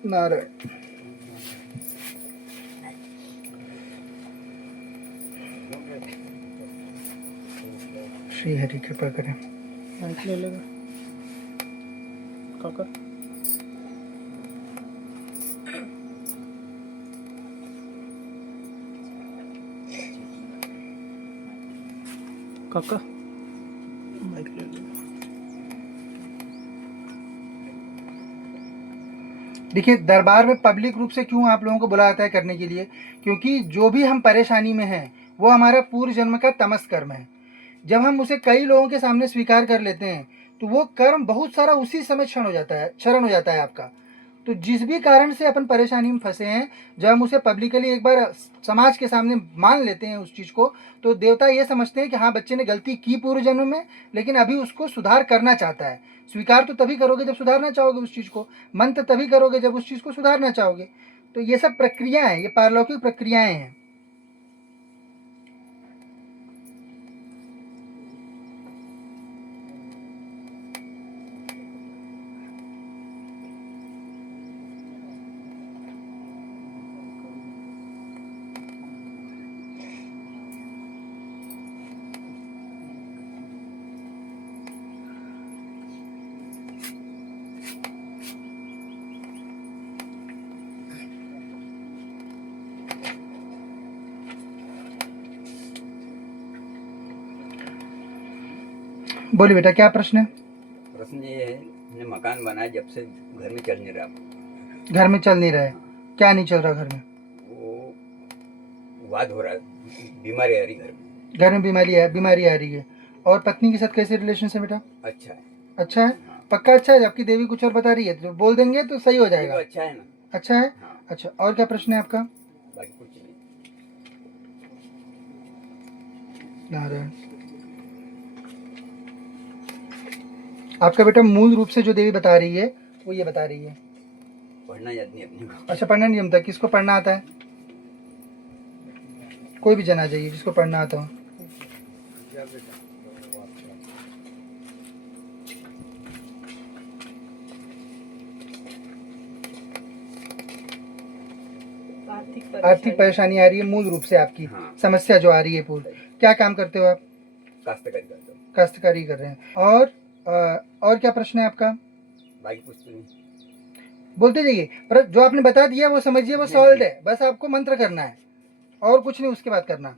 नारायण। श्री हरि कृपा करें। माइक ले लेगा काका। काका माइक ले लेगा। देखिए, दरबार में पब्लिक रूप से क्यों आप लोगों को बुलाया जाता है करने के लिए, क्योंकि जो भी हम परेशानी में हैं वो हमारा पूर्व जन्म का तमस कर्म है। जब हम उसे कई लोगों के सामने स्वीकार कर लेते हैं तो वो कर्म बहुत सारा उसी समय क्षरण हो जाता है आपका। तो जिस भी कारण से अपन परेशानी में फंसे हैं, जब हम उसे पब्लिकली एक बार समाज के सामने मान लेते हैं उस चीज़ को, तो देवता ये समझते हैं कि हाँ, बच्चे ने गलती की पूर्व जन्म में, लेकिन अभी उसको सुधार करना चाहता है। स्वीकार तो तभी करोगे जब सुधारना चाहोगे उस चीज़ को, मंत्र तभी करोगे जब उस चीज़ को सुधारना चाहोगे। तो ये सब प्रक्रिया है, ये पारलौकिक प्रक्रियाएं हैं। बोलिए बेटा, क्या प्रश्न है? प्रश्न ये है, हमने मकान बनाया, जब से घर में चल नहीं रहा। घर में चल नहीं रहा है? क्या नहीं चल रहा घर में? वो वाद हो रहा है, बीमारी आ रही घर में। घर में बीमारी आ रही है। और पत्नी के साथ कैसे रिलेशन है बेटा? अच्छा है। अच्छा है? हाँ। पक्का अच्छा है? आपकी देवी कुछ और बता रही है तो बोल देंगे तो सही हो जाएगा। तो अच्छा है ना? अच्छा है। हाँ। अच्छा, और क्या प्रश्न है आपका? बाकी कुछ नहीं। नारायण। आपका बेटा मूल रूप से जो देवी बता रही है वो ये बता रही है। पढ़ना याद नहीं अपने को। अच्छा, पढ़ना नहीं जमता? किसको पढ़ना आता है? कोई भी जना जाइए जिसको पढ़ना आता हो। आर्थिक परेशानी आ रही है मूल रूप से आपकी। हाँ। समस्या जो आ रही है पूरी। क्या काम करते हो आप? काश्तकारी करता हूँ। काश्तकारी कर रहे हैं। और क्या प्रश्न है आपका? बाकी कुछ तो नहीं। बोलते जाइए, पर जो आपने बता दिया वो समझिए वो सॉल्व है। बस आपको मंत्र करना है और कुछ नहीं उसके बाद करना।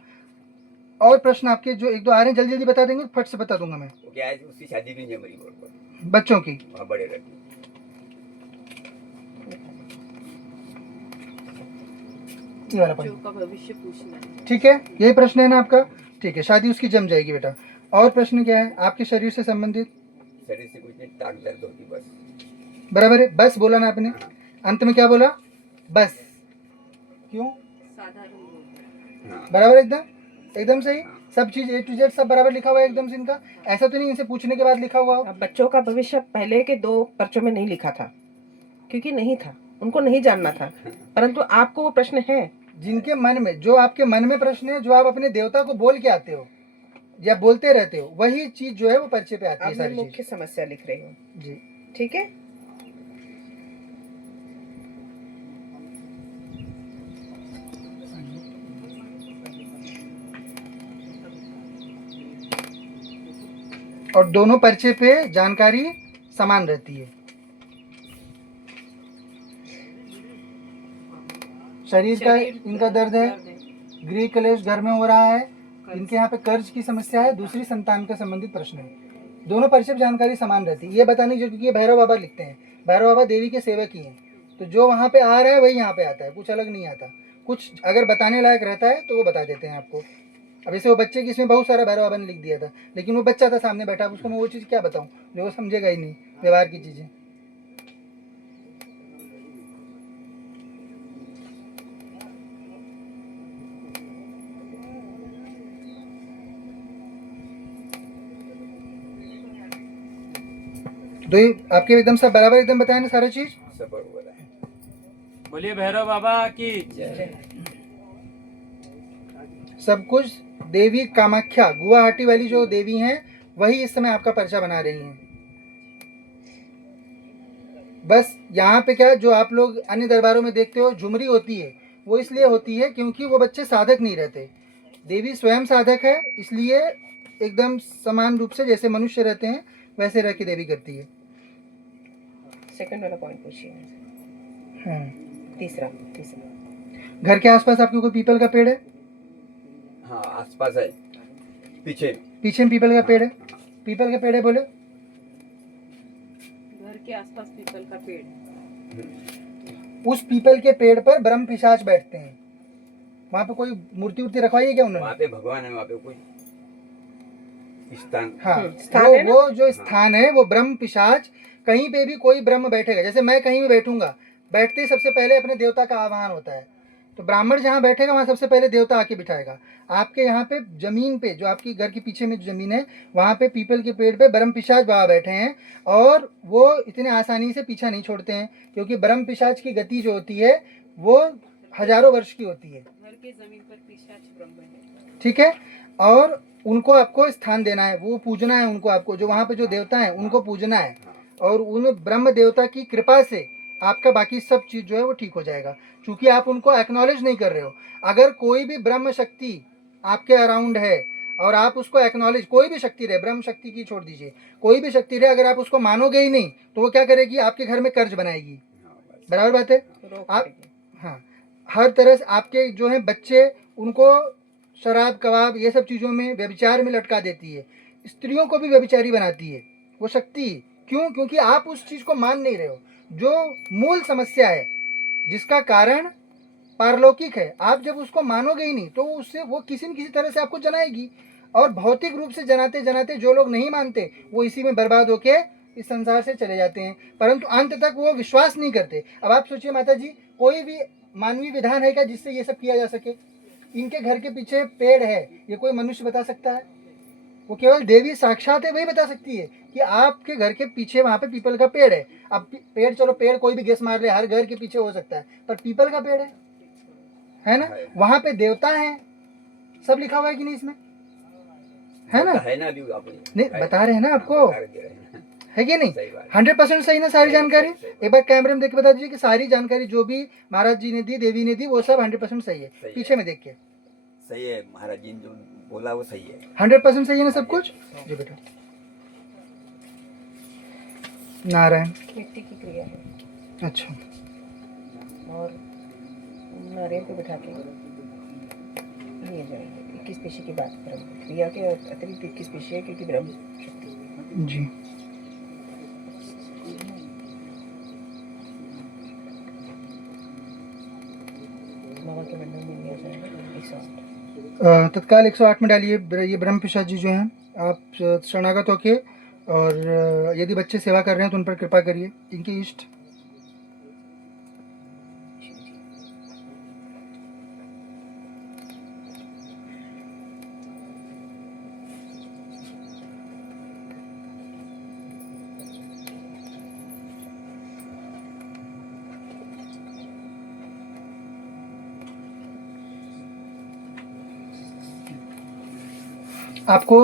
और प्रश्न आपके जो एक दो आ रहे हैं जल्दी जल्दी बता देंगे, फट से बता दूंगा मैं। वो क्या है, उसकी शादी भी नहीं है मेरी बोल बच्चों की? वहाँ बड़े रहती। ये वाला पॉइंट का भविष्य पूछना है। ठीक है, यही प्रश्न है ना आपका? ठीक है, शादी उसकी जम जाएगी बेटा। और प्रश्न क्या है आपके शरीर से संबंधित? शरीर से कुछ नहीं, टांग दर्द होती बस। बराबर है, बस बोला ना आपने। अंत में क्या बोला? बस। क्यों? साधारण रोग। हाँ। बराबर, एकदम सही। सब चीज A to Z सब बराबर लिखा हुआ है एकदम से इनका। ऐसा तो नहीं इनसे पूछने के बाद लिखा हुआ हो। अब बच्चों का भविष्य पहले के 2 पर्चों में नहीं लिखा था, क्योंकि नहीं था, उनको नहीं जानना था, परंतु आपको वो प्रश्न है। जिनके मन में, जो आपके मन में प्रश्न है, जो आप अपने देवता को बोल के आते हो या बोलते रहते हो, वही चीज जो है वो पर्चे पे आती है अब मैं सारी मुख्य चीज। समस्या लिख रही हूँ। जी ठीक है। और दोनों पर्चे पे जानकारी समान रहती है। शरीर का इनका दर्द है, गृह कलेश घर में हो रहा है, इनके यहाँ पे कर्ज की समस्या है, दूसरी संतान का संबंधित प्रश्न है। दोनों पर्चे पे जानकारी समान रहती है। ये बताने की जरूरत, ये भैरव बाबा लिखते हैं। भैरव बाबा देवी के सेवक ही हैं, तो जो वहाँ पे आ रहा है वही यहाँ पे आता है, कुछ अलग नहीं आता। कुछ अगर बताने लायक रहता है तो वो बता देते हैं आपको। अब जैसे वो बच्चे की इसमें बहुत सारा भैरव बाबा ने लिख दिया था, लेकिन वो बच्चा था सामने बैठा, उसको मैं वो चीज़ क्या बताऊँ जो वो समझेगा ही नहीं, व्यवहार की चीज़ें। तो ये आपके एकदम सब बराबर एकदम बताया ना सारा चीज? सब बरोबर है। बोलिए भैरव बाबा की जय। सब कुछ देवी कामाख्या गुवाहाटी वाली जो देवी हैं वही इस समय आपका पर्चा बना रही हैं। बस यहाँ पे क्या, जो आप लोग अन्य दरबारों में देखते हो झुमरी होती है, वो इसलिए होती है क्योंकि वो बच्चे साधक नहीं रहते। देवी स्वयं साधक है, इसलिए एकदम समान रूप से जैसे मनुष्य रहते हैं वैसे रह के देवी करती है। सेकंड वाला पॉइंट पूछिए। हाँ। तीसरा घर के आसपास आपके कोई पीपल का पेड़ है? हाँ आसपास है, पीछे पीछे में पीपल का पेड़ है? पीपल का पेड़ है बोले? घर के आसपास पीपल का पेड़। उस पीपल के पेड़ पर ब्रह्म पिशाच बैठते हैं। वहाँ पे कोई मूर्ति उर्ति रखवाई है क्या वहाँ उन्होंने? पे भगवान है, वहाँ पे कोई स्थान। हाँ, स्थान है ना? वो जो स्थान है वो ब्रह्म पिशाच, कहीं पे भी कोई ब्रह्म बैठेगा, जैसे मैं कहीं भी बैठूंगा, बैठते ही सबसे पहले अपने देवता का आवाहन होता है। तो ब्राह्मण जहाँ बैठेगा वहाँ सबसे पहले देवता आके बिठाएगा। आपके यहाँ पे जमीन पे, जो आपकी घर के पीछे में जो जमीन है, वहाँ पे पीपल के पेड़ पे ब्रह्म पिशाच बाबा बैठे हैं, और वो इतने आसानी से पीछा नहीं छोड़ते हैं, क्योंकि ब्रह्म पिशाच की गति जो होती है वो हजारों वर्ष की होती है। घर के जमीन पर पिशाच ब्रह्म है। ठीक है, और उनको आपको स्थान देना है, वो पूजना है उनको, आपको जो वहाँ पे जो देवता हैं उनको पूजना है, और उन ब्रह्म देवता की कृपा से आपका बाकी सब चीज़ जो है वो ठीक हो जाएगा, क्योंकि आप उनको एक्नॉलेज नहीं कर रहे हो। अगर कोई भी ब्रह्म शक्ति आपके अराउंड है और आप उसको एक्नॉलेज, कोई भी शक्ति रहे, ब्रह्म शक्ति की छोड़ दीजिए, कोई भी शक्ति रहे, अगर आप उसको मानोगे ही नहीं तो वो क्या करेगी? आपके घर में कर्ज बनाएगी। बराबर बात है? आप, हाँ, हर तरह से आपके जो है बच्चे, उनको शराब कबाब ये सब चीज़ों में, व्यभिचार में लटका देती है। स्त्रियों को भी व्यभिचारी बनाती है वो शक्ति। क्यों? क्योंकि आप उस चीज़ को मान नहीं रहे हो, जो मूल समस्या है, जिसका कारण पारलौकिक है। आप जब उसको मानोगे ही नहीं तो उससे वो किसी न किसी तरह से आपको जनाएगी, और भौतिक रूप से जनाते जनाते जो लोग नहीं मानते वो इसी में बर्बाद होके इस संसार से चले जाते हैं, परंतु अंत तक वो विश्वास नहीं करते। अब आप सोचिए माता जी, कोई भी मानवीय विधान है क्या जिससे ये सब किया जा सके? इनके घर के पीछे पेड़ है, ये कोई मनुष्य बता सकता है? वो केवल देवी साक्षात है, वही बता सकती है कि आपके घर के पीछे वहाँ पे पीपल का पेड़ है। अब पेड़, चलो पेड़ कोई भी गेस मार ले, हर घर के पीछे हो सकता है, पर पीपल का पेड़ है ना? वहाँ पे देवता है, सब लिखा हुआ है कि नहीं इसमें? है ना? है ना, अभी आप नहीं बता रहे हैं ना आपको, है कि नहीं? 100% सही ना सारी जानकारी? एक बार कैमरे में देख के बता दीजिए कि सारी जानकारी जो भी महाराज जी ने दी, देवी ने दी, वो सब 100% सही है। पीछे में देख के सही है, महाराज जी ने जो बोला वो सही है। 100% सही है ना सब कुछ? जी बेटा। नारायण मिट्टी की क्रिया है, अच्छा, और नारियल को बिठा के लिए जाएंगे। 21 पेशी की बात करें, क्रिया के अतिरिक्त 21 पेशी है, क्योंकि ब्रह्म शक्ति। जी। बाबा के मंडल में लिया जाएगा 108। तत्काल 108 में डालिए। ये ब्रह्म पिशाच जी जो हैं, आप शरणागत होके, और यदि बच्चे सेवा कर रहे हैं तो उन पर कृपा करिए, इनके इष्ट। आपको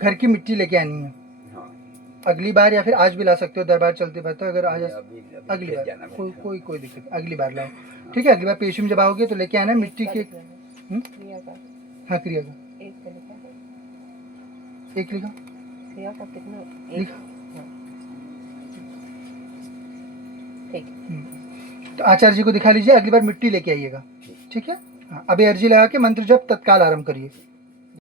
घर की मिट्टी लेके आनी है। हाँ। अगली बार, या फिर आज भी ला सकते हो, दरबार चलते रहते हो। अगर आज अभी अगली फिर बार जाना कोई दिक्कत नहीं, अगली बार लाओ, ठीक है? अगली बार पेशी में जब आओगे तो लेके आना मिट्टी के। क्रिया का हाँ, क्रिया का एक पे लिखा है, एक लिखा, क्रिया का कितना एक? लिखा। हाँ। ठीक। तो आचार्य जी को दिखा लीजिए, अगली बार मिट्टी लेके आइएगा, ठीक है? हाँ, अभी अर्जी लगा के मंत्र जप तत्काल आरंभ करिए।